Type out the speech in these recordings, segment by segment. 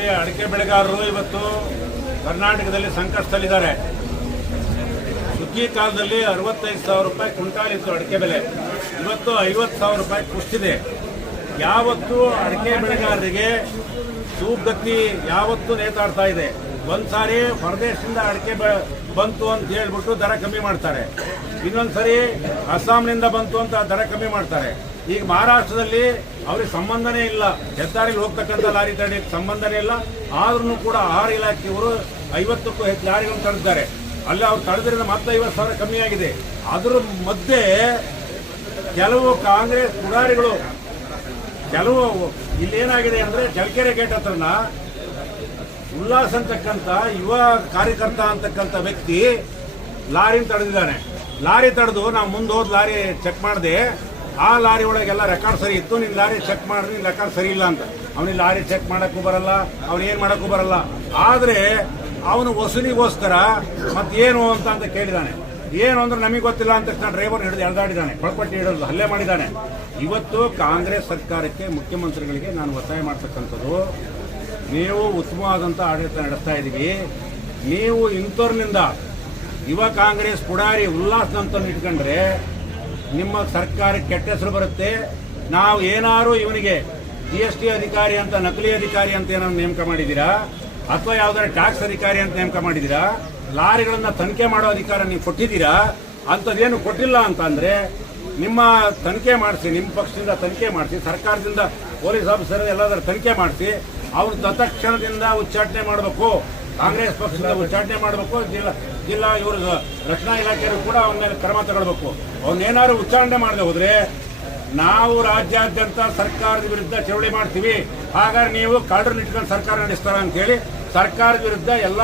ನೋಡಿ, ಅಡಿಕೆ ಬೆಳೆಗಾರರು ಇವತ್ತು ಕರ್ನಾಟಕದಲ್ಲಿ ಸಂಕಷ್ಟದಲ್ಲಿದ್ದಾರೆ. ಸುಗ್ಗಿ ಕಾಲದಲ್ಲಿ 65,000 ರೂಪಾಯಿ ಕ್ವಿಂಟಾಲ್ ಇತ್ತು ಅಡಿಕೆ ಬೆಲೆ, ಇವತ್ತು 50,000 ರೂಪಾಯಿ ಕುಸಿದಿದೆ. ಯಾವತ್ತೂ ಅಡಿಕೆ ಬೆಳೆಗಾರರಿಗೆ ಸೂಗತಿ ಯಾವತ್ತೂ ನೇತಾಡ್ತಾ ಇದೆ. ಒಂದ್ಸಾರಿ ಹೊರದೇಶದಿಂದ ಅಡಿಕೆ ಬಂತು ಅಂತ ಹೇಳ್ಬಿಟ್ಟು ದರ ಕಮ್ಮಿ ಮಾಡ್ತಾರೆ, ಇನ್ನೊಂದ್ಸರಿ ಅಸ್ಸಾಂನಿಂದ ಬಂತು ಅಂತ ದರ ಕಮ್ಮಿ ಮಾಡ್ತಾರೆ. ಈಗ ಮಹಾರಾಷ್ಟ್ರದಲ್ಲಿ ಅವ್ರಿಗೆ ಸಂಬಂಧನೇ ಇಲ್ಲ, ಹೆದ್ದಾರಿಗೆ ಹೋಗ್ತಕ್ಕಂಥ ಲಾರಿ ತಡೆಯಕ್ಕೆ ಸಂಬಂಧನೇ ಇಲ್ಲ. ಆದ್ರೂ ಕೂಡ ಆಹಾರ ಇಲಾಖೆಯವರು 50ಕ್ಕೂ ಹೆಚ್ಚು ಲಾರಿಗಳನ್ನು ತಡೆದಿದ್ದಾರೆ. ಅಲ್ಲಿ ಅವ್ರು ತಡೆದ್ರಿಂದ ಮತ್ತೆ 50,000 ಕಮ್ಮಿ ಆಗಿದೆ. ಅದ್ರ ಮಧ್ಯೆ ಕೆಲವು ಕಾಂಗ್ರೆಸ್ ಪುಡಾರಿಗಳು, ಕೆಲವು ಇಲ್ಲೇನಾಗಿದೆ ಅಂದ್ರೆ ಚಳ್ಳಕೆರೆ ಗೇಟ್ ಹತ್ರನ ಉಲ್ಲಾಸ್ ಅಂತಕ್ಕಂಥ ಯುವ ಕಾರ್ಯಕರ್ತ ಅಂತಕ್ಕಂಥ ವ್ಯಕ್ತಿ ಲಾರಿನ ತಡೆದಿದ್ದಾನೆ. ಲಾರಿ ತಡೆದು ನಾವು ಮುಂದೆ ಹೋದ್ ಲಾರಿ ಚೆಕ್ ಮಾಡಿದೆ, ಆ ಲಾರಿ ಒಳಗೆಲ್ಲ ರೆಕಾರ್ಡ್ ಸರಿ ಇತ್ತು. ನಿನ್ನ ಲಾರಿ ಚೆಕ್ ಮಾಡಿದ್ರೆ ನಿನ್ನ ರೆಕಾರ್ಡ್ ಸರಿ ಇಲ್ಲ ಅಂತ. ಅವನಿಗೆ ಲಾರಿ ಚೆಕ್ ಮಾಡೋಕ್ಕೂ ಬರಲ್ಲ, ಅವನೇನು ಮಾಡೋಕ್ಕೂ ಬರಲ್ಲ. ಆದರೆ ಅವನು ವಸೂಲಿಗೋಸ್ಕರ ಮತ್ತೇನು ಅಂತ ಕೇಳಿದಾನೆ. ಏನು ಅಂದ್ರೆ ನಮಗೆ ಗೊತ್ತಿಲ್ಲ ಅಂತ ತಕ್ಷಣ ಡ್ರೈವರ್ ಹಿಡಿದು ಎಳೆದಾಡಿದ್ದಾನೆ, ಪಳಪಟ್ಟಿ ಹಿಡಿದು ಹಲ್ಲೆ ಮಾಡಿದ್ದಾನೆ. ಇವತ್ತು ಕಾಂಗ್ರೆಸ್ ಸರ್ಕಾರಕ್ಕೆ, ಮುಖ್ಯಮಂತ್ರಿಗಳಿಗೆ ನಾನು ಒತ್ತಾಯ ಮಾಡ್ತಕ್ಕಂಥದ್ದು, ನೀವು ಉತ್ತಮವಾದಂಥ ಆಡಳಿತ ನಡೆಸ್ತಾ ಇದ್ದೀವಿ. ನೀವು ಇಂಥವ್ರನಿಂದ ಯುವ ಕಾಂಗ್ರೆಸ್ ಪುಡಾರಿ ಉಲ್ಲಾಸನಂತ ಇಟ್ಕೊಂಡ್ರೆ ನಿಮ್ಮ ಸರ್ಕಾರಕ್ಕೆ ಕೆಟ್ಟ ಹೆಸರು ಬರುತ್ತೆ. ನಾವು ಏನಾರು ಇವನಿಗೆ GST ಅಧಿಕಾರಿ ಅಂತ, ನಕಲಿ ಅಧಿಕಾರಿ ಅಂತ ಏನಾದ್ರು ನೇಮಕ ಮಾಡಿದ್ದೀರಾ, ಅಥವಾ ಯಾವ್ದಾದ್ರು ಟ್ಯಾಕ್ಸ್ ಅಧಿಕಾರಿ ಅಂತ ನೇಮಕ ಮಾಡಿದ್ದೀರಾ, ಲಾರಿಗಳನ್ನ ತನಿಖೆ ಮಾಡೋ ಅಧಿಕಾರ ನೀವು ಕೊಟ್ಟಿದ್ದೀರಾ, ಅಂಥದ್ದೇನು ಕೊಟ್ಟಿಲ್ಲ ಅಂತಂದ್ರೆ ನಿಮ್ಮ ತನಿಖೆ ಮಾಡಿಸಿ, ನಿಮ್ಮ ಪಕ್ಷದಿಂದ ತನಿಖೆ ಮಾಡಿಸಿ, ಸರ್ಕಾರದಿಂದ ಪೊಲೀಸ್ ಆಫೀಸರ್ ಎಲ್ಲಾದ್ರೂ ತನಿಖೆ ಮಾಡಿಸಿ, ಅವ್ರು ತತ್ಕ್ಷಣದಿಂದ ಉಚ್ಚಾಟನೆ ಮಾಡಬೇಕು. ಕಾಂಗ್ರೆಸ್ ಪಕ್ಷದಿಂದ ಉಚ್ಚಾಟನೆ ಮಾಡಬೇಕು. ಜಿಲ್ಲಾ ಇವರು ರಕ್ಷಣಾ ಇಲಾಖೆಯವರು ಕೂಡ ಅವನ ಮೇಲೆ ಕ್ರಮ ತಗೊಳ್ಬೇಕು. ಅವನ್ನೇನಾದ್ರು ಉಚ್ಚಾರಣೆ ಮಾಡದೆ ಹೋದ್ರೆ ನಾವು ರಾಜ್ಯಾದ್ಯಂತ ಸರ್ಕಾರದ ವಿರುದ್ಧ ಚಳವಳಿ ಮಾಡ್ತೀವಿ. ಹಾಗಾದ್ರೆ ನೀವು ಕಳ್ಳರನ್ನ ಇಟ್ಕೊಂಡು ಸರ್ಕಾರ ನಡೆಸ್ತಾರ ಅಂತ ಹೇಳಿ ಸರ್ಕಾರದ ವಿರುದ್ಧ ಎಲ್ಲ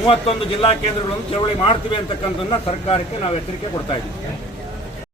31 ಜಿಲ್ಲಾ ಕೇಂದ್ರಗಳನ್ನು ಚಳವಳಿ ಮಾಡ್ತೀವಿ ಅಂತಕ್ಕಂಥದ್ದನ್ನ ಸರ್ಕಾರಕ್ಕೆ ನಾವು ಎಚ್ಚರಿಕೆ ಕೊಡ್ತಾ ಇದ್ದೀವಿ.